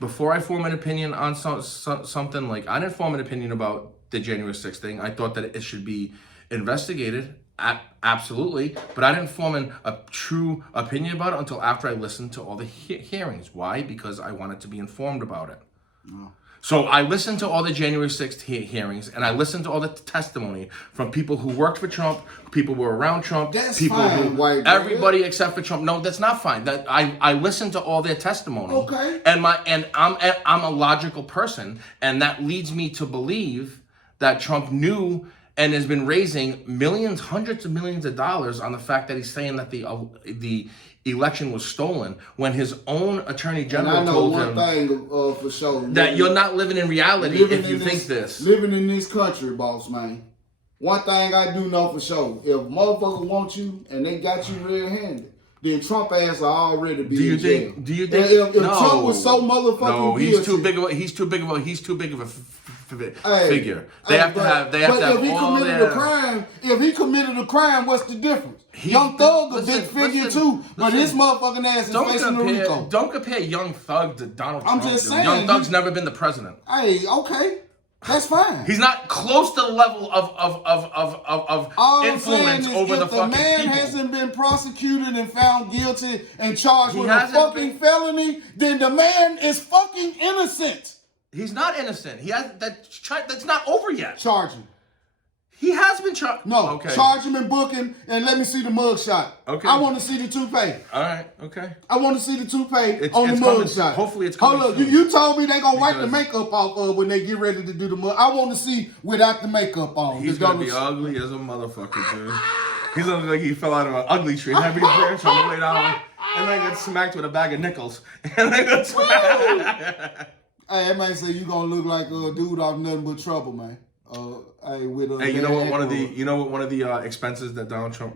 before I form an opinion on something. Like, I didn't form an opinion about the January 6th thing. I thought that it should be investigated, absolutely, but I didn't form a true opinion about it until after I listened to all the hearings. Why? Because I wanted to be informed about it. No. So I listened to all the January 6th hearings, and I listened to all the testimony from people who worked for Trump, people who were around Trump, that's people fine, who, everybody except for Trump. No, that's not fine. That I listened to all their testimony. Okay. And I'm a logical person, and that leads me to believe that Trump knew and has been raising millions, hundreds of millions of dollars on the fact that he's saying that the election was stolen, when his own attorney general told him for sure, that you're not living in reality if you think this. Living in this country, boss man. One thing I do know for sure: if motherfuckers want you and they got you red-handed, then Trump ass will already be in jail. Do you think? If Trump was so motherfucking he's too big of a figure. They have to have all their. If he committed a crime, what's the difference? Young Thug a big figure too, but his motherfucking ass is facing the RICO. Don't compare Young Thug to Donald Trump. I'm just saying, Young Thug's never been the president. Hey, okay. That's fine. He's not close to the level of influence over the fucking people. If the man hasn't been prosecuted and found guilty and charged with a fucking felony, then the man is fucking innocent. He's not innocent. That's not over yet. Charge him. He has been charged. No, okay. Charge him and book him, and let me see the mugshot. Okay. I want to see the toupee. All right, okay. I want to see the toupee on the mugshot. Hopefully it's coming. Hold up, you told me they gonna wipe the makeup off when they get ready to do the mug. I want to see without the makeup on. He's gonna be ugly as a motherfucker, dude. He's gonna look like he fell out of an ugly tree. Every branch on the way down, and then get smacked with a bag of nickels. And then get smacked. Hey, that man say you gonna look like a dude off Nothing But Trouble, man. Hey, you know what? One of the expenses that Donald Trump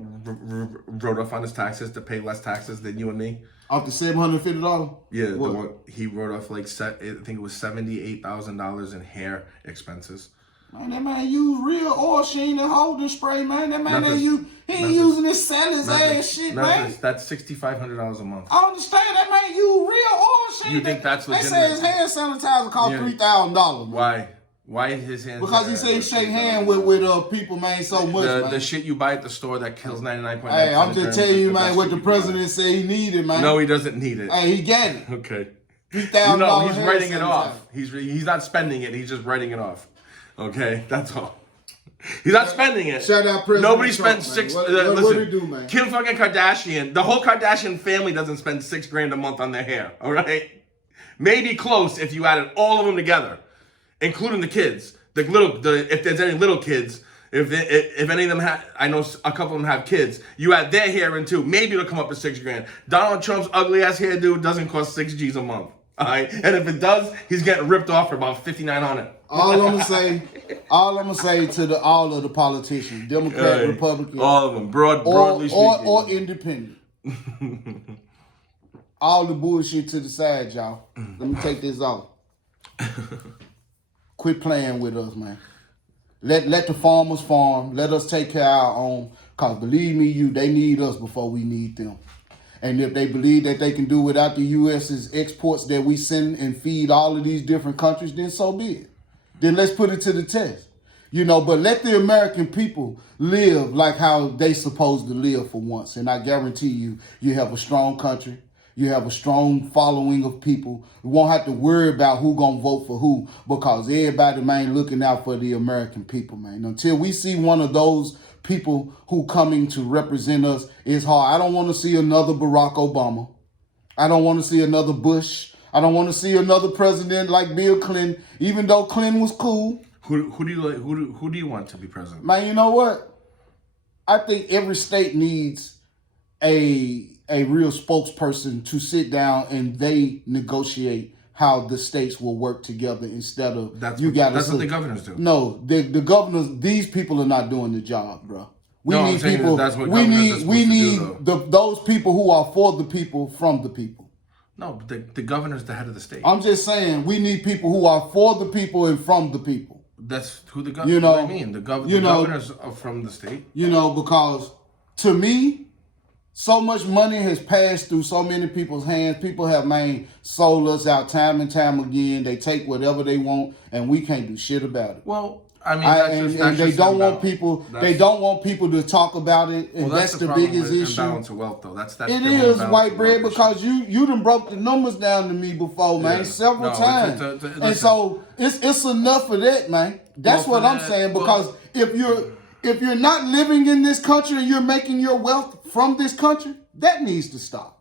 wrote off on his taxes to pay less taxes than you and me. Off the $750? Yeah, the one he wrote off I think it was $78,000 in hair expenses. Man, that man use real oil sheen and holding spray, man. That man he ain't using this seller's ass shit, man. That's $6,500 a month. I understand that man use real oil sheen. You think that's legitimate? They say his hand sanitizer cost $3,000. Why? Why is his hand? Because he said he shake hand with people, man, so much, man. The shit you buy at the store that kills 99.9%. Hey, I'm just telling you, man, what the president said he needed, man. No, he doesn't need it. Hey, he got it. Okay. $3,000. No, he's writing it off. He's not spending it. He's just writing it off. Okay, that's all. He's not spending it. Shout out President Nobody Trump, spends man. listen, what do you do, man? Kim fucking Kardashian, the whole Kardashian family doesn't spend $6,000 a month on their hair. All right, maybe close if you added all of them together, including the kids. If there's any little kids, if any of them have, I know a couple of them have kids. You add their hair in too. Maybe it'll come up to $6,000. Donald Trump's ugly ass hairdo doesn't cost $6 G's a month. All right, and if it does, he's getting ripped off for about $5,900. All I'm gonna say to all of the politicians, Democrat, Republican, all of them, broadly speaking, or independent, all the bullshit to the side, y'all. Let me take this off. Quit playing with us, man. Let the farmers farm. Let us take care of our own. Cause believe me, they need us before we need them. And if they believe that they can do without the U.S.'s exports that we send and feed all of these different countries, then so be it. Then let's put it to the test. But let the American people live like how they supposed to live for once. And I guarantee you have a strong country. You have a strong following of people. You won't have to worry about who gonna vote for who, because everybody, man, looking out for the American people, man. Until we see one of those people who coming to represent us, it's hard. I don't want to see another Barack Obama. I don't want to see another Bush. I don't want to see another president like Bill Clinton, even though Clinton was cool. Who do you like? Who do you want to be president? Man, you know what? I think every state needs a real spokesperson to sit down and they negotiate how the states will work together instead of that's what the governors do. No, the governors. These people are not doing the job, bro. We no, need people. That's what we need do, those people who are for the people from the people. No, but the governor's the head of the state. I'm just saying we need people who are for the people and from the people. That's who the governor. What do you mean? The governors are from the state. You know, because to me, so much money has passed through so many people's hands. People have sold us out time and time again. They take whatever they want, and we can't do shit about it. Well, I mean, they don't want people. They don't want people to talk about it, and that's the biggest issue. Imbalance of wealth, though. That's it is white bread because you done broke the numbers down to me before, man, several times, and so it's enough of that, man. That's what I'm saying because if you're not living in this country and you're making your wealth from this country, that needs to stop.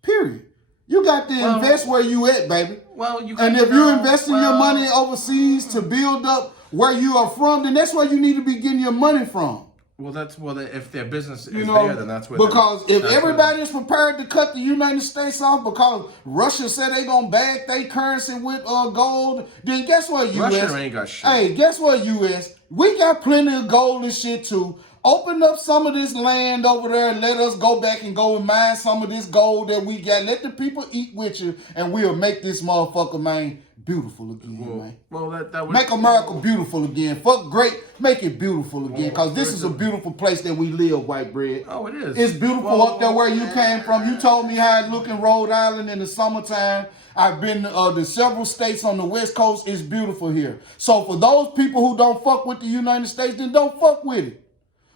Period. You got to invest where you at, baby. Well, and if you're investing your money overseas to build up where you are from, then that's where you need to be getting your money from. Well, if their business is there, then that's where. Because if everybody is prepared to cut the United States off because Russia said they gonna bag their currency with gold, then guess what, U.S.? Russia ain't got shit. Hey, guess what, U.S.? We got plenty of gold and shit too. Open up some of this land over there and let us go back and go and mine some of this gold that we got. Let the people eat with you, and we'll make this motherfucker, man, beautiful again, man. Well, that would make America beautiful again. Fuck great, make it beautiful again. Because this is a beautiful place that we live, white bread. Oh, it is. It's beautiful up there where you came from. You told me how it look in Rhode Island in the summertime. I've been to several states on the West Coast. It's beautiful here. So for those people who don't fuck with the United States, then don't fuck with it.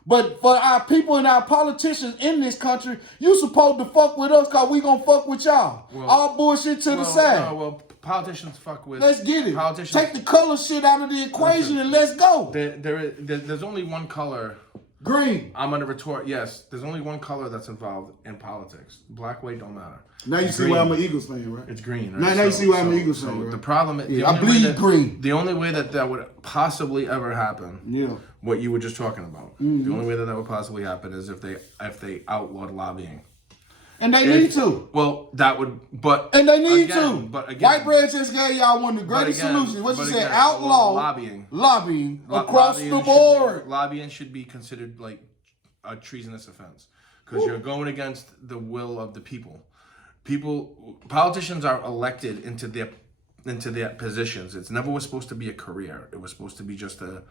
But for our people and our politicians in this country, you supposed to fuck with us because we gonna fuck with y'all. All bullshit to the side. Politicians fuck with. Let's get it. Take the color shit out of the equation and let's go. There's only one color. Green. I'm gonna retort. Yes, there's only one color that's involved in politics. Black, white don't matter. Now you see why I'm an Eagles fan, right? It's green. Right? Now you see why I'm an Eagles fan. Right? The problem is, I bleed green. The only way that would possibly ever happen. What you were just talking about. Mm-hmm. The only way that would possibly happen is if they outlawed lobbying. And they need to. Well, that would, but and they need to. But again, white bread just gave y'all one of the greatest solutions. What you said? Outlaw lobbying across the board. Lobbying should be considered like a treasonous offense because you're going against the will of the people. Politicians are elected into their positions. It's never was supposed to be a career. It was supposed to be just a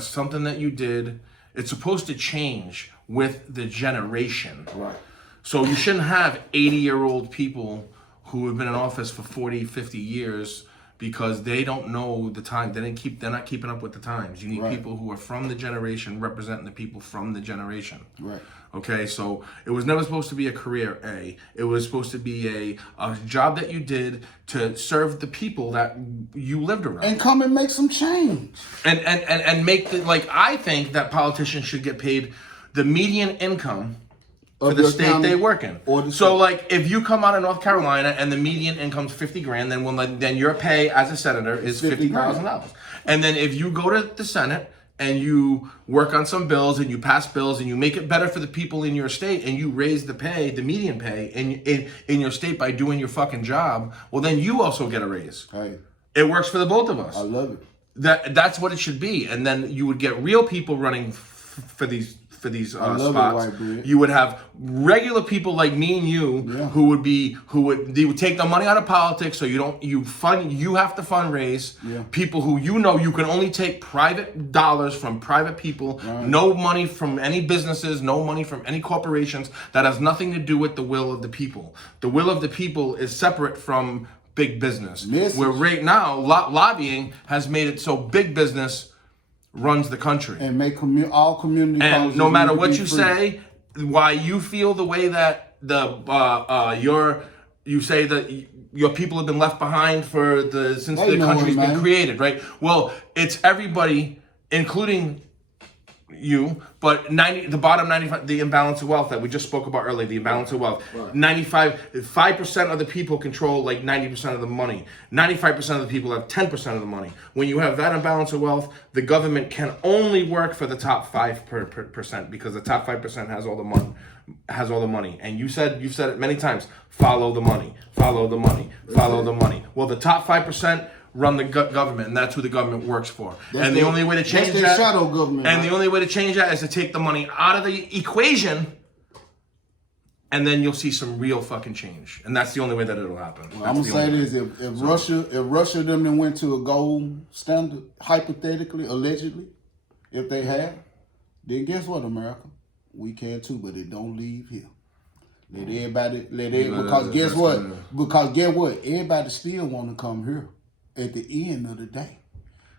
something that you did. It's supposed to change with the generation. Right. So you shouldn't have 80-year-old people who have been in office for 40, 50 years because they don't know the time. They're not keeping up with the times. You need people who are from the generation representing the people from the generation. Right. Okay, so it was never supposed to be a career, It was supposed to be a job that you did to serve the people that you lived around. And come and make some change. And make I think that politicians should get paid the median income for the state they work in. So if you come out of North Carolina and the median income's $50,000, then your pay as a senator is $50,000. And then if you go to the Senate and you work on some bills and you pass bills and you make it better for the people in your state and you raise the median pay in your state by doing your fucking job, well then you also get a raise. Hey. It works for the both of us. I love it. That's what it should be. And then you would get real people running for these spots. You would have regular people like me and you who would take the money out of politics so you have to fundraise people who you can only take private dollars from private people, no money from any businesses, no money from any corporations. That has nothing to do with the will of the people. The will of the people is separate from big business. Where right now lobbying has made it so big business runs the country and make all community and no matter what you say, why you feel the way that you say that your people have been left behind since the country's been created, right? Well, it's everybody, including but the bottom 95, the imbalance of wealth that we just spoke about earlier, the imbalance of wealth. Right. 5% of the people control like 90% of the money. 95% of the people have 10% of the money. When you have that imbalance of wealth, the government can only work for the top 5% because the top 5% has all the money. And you've said it many times. Follow the money. Follow the money. Follow the money. Well, the top 5% run the government, and that's who the government works for. And the only way to change that, shadow government, and the only way to change that is to take the money out of the equation, and then you'll see some real fucking change. And that's the only way that it'll happen. Well, I'm gonna say this: if Russia them went to a gold standard, hypothetically, allegedly, if they have, then guess what, America? We can too, but it don't leave here. Because guess what? Because guess what? Everybody still want to come here at the end of the day.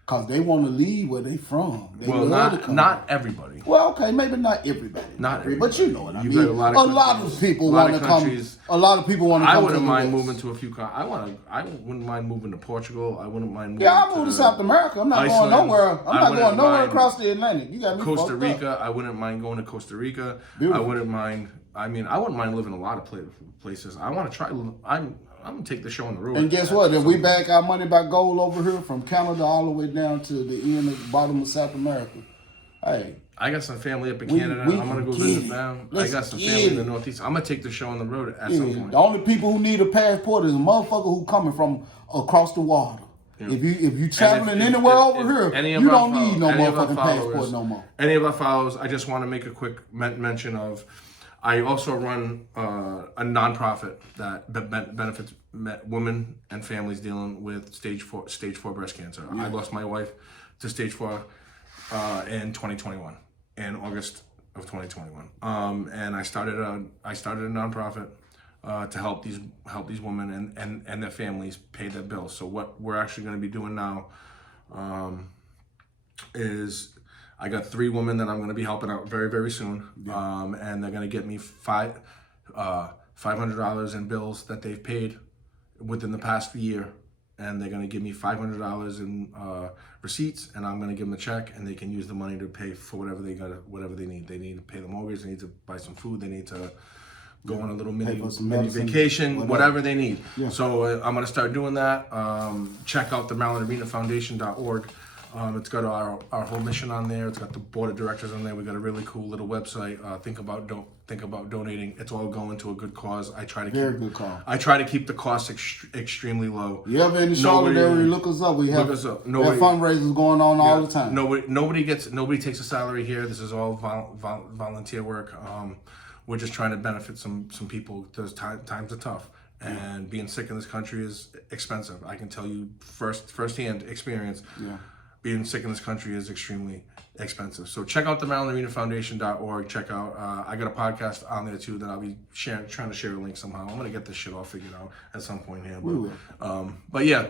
Because they want to leave where they from. Not everybody. Well, okay, maybe not everybody. Not everybody. But you know what I mean. A lot of people want to come. A lot of people want to come. I wouldn't mind moving to a few countries. I wouldn't mind moving to Portugal. I wouldn't mind moving I moved to South America. I'm not going nowhere. I'm not going nowhere across the Atlantic. You got me Costa Rica. I wouldn't mind going to Costa Rica. Beautiful. I wouldn't mind living in a lot of places. I want to try. I'm gonna take the show on the road. And guess what? If we back our money by gold over here from Canada all the way down to the end of the bottom of South America, hey. I got some family up in Canada. I'm gonna go visit them. I got some family in the Northeast. I'm gonna take the show on the road at some point. The only people who need a passport is a motherfucker who coming from across the water. Yeah. If you traveling anywhere over here, you don't need no motherfucking passport no more. Any of our followers, I just want to make a quick mention of. I also run a nonprofit that benefits women and families dealing with stage 4 breast cancer. Yeah. I lost my wife to stage 4 in 2021, in August of 2021. And I started a nonprofit to help these women and their families pay their bills. So what we're actually going to be doing now is. I got 3 women that I'm going to be helping out very, very soon, and they're going to get me $500 in bills that they've paid within the past year, and they're going to give me $500 in receipts, and I'm going to give them a check, and they can use the money to pay for whatever they need. They need to pay the mortgage, they need to buy some food, they need to go on a little mini vacation, whatever they need. Yeah. So I'm going to start doing that. Check out the MarylanArenaFoundation.org. It's got our whole mission on there. It's got the board of directors on there. We got a really cool little website. Think about donating. It's all going to a good cause. I try to keep the costs extremely low. You ever in the Charlotte area, look us up. We have fundraisers going on all the time. Nobody takes a salary here. This is all volunteer work. We're just trying to benefit some people. Those times are tough. And being sick in this country is expensive. I can tell you firsthand experience. Yeah. Being sick in this country is extremely expensive. So check out the MarylanArenaFoundation.org. Check out, I got a podcast on there too that I'll be trying to share a link somehow. I'm going to get this shit all figured out at some point here. But yeah,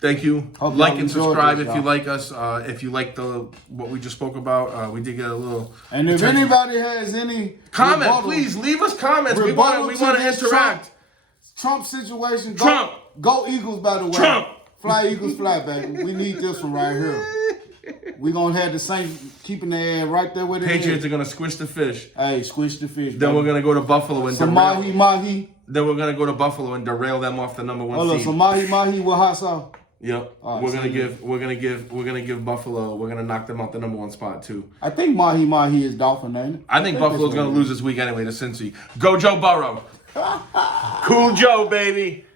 thank you. Hope like and subscribe if you like us. If you like what we just spoke about, we did get a little. And if anybody has any comment, please leave us comments. We want to interact. Trump situation. Go Eagles, by the way. Trump. Fly Eagles, fly, baby. We need this one right here. We're going to have the Saints keeping their right there with it. Patriots are going to squish the fish. Hey, squish the fish. Then we're going to go to Buffalo and mahi. Then we're going to go to Buffalo and derail them off the number 1 seed. Hold on, so mahi with hot sauce. Yep. Right, we're gonna give Buffalo. We're gonna knock them out the number 1 spot too. I think mahi is Dolphin, ain't it? I think Buffalo's gonna lose this week anyway to Cincy. Go Joe Burrow. Cool Joe, baby.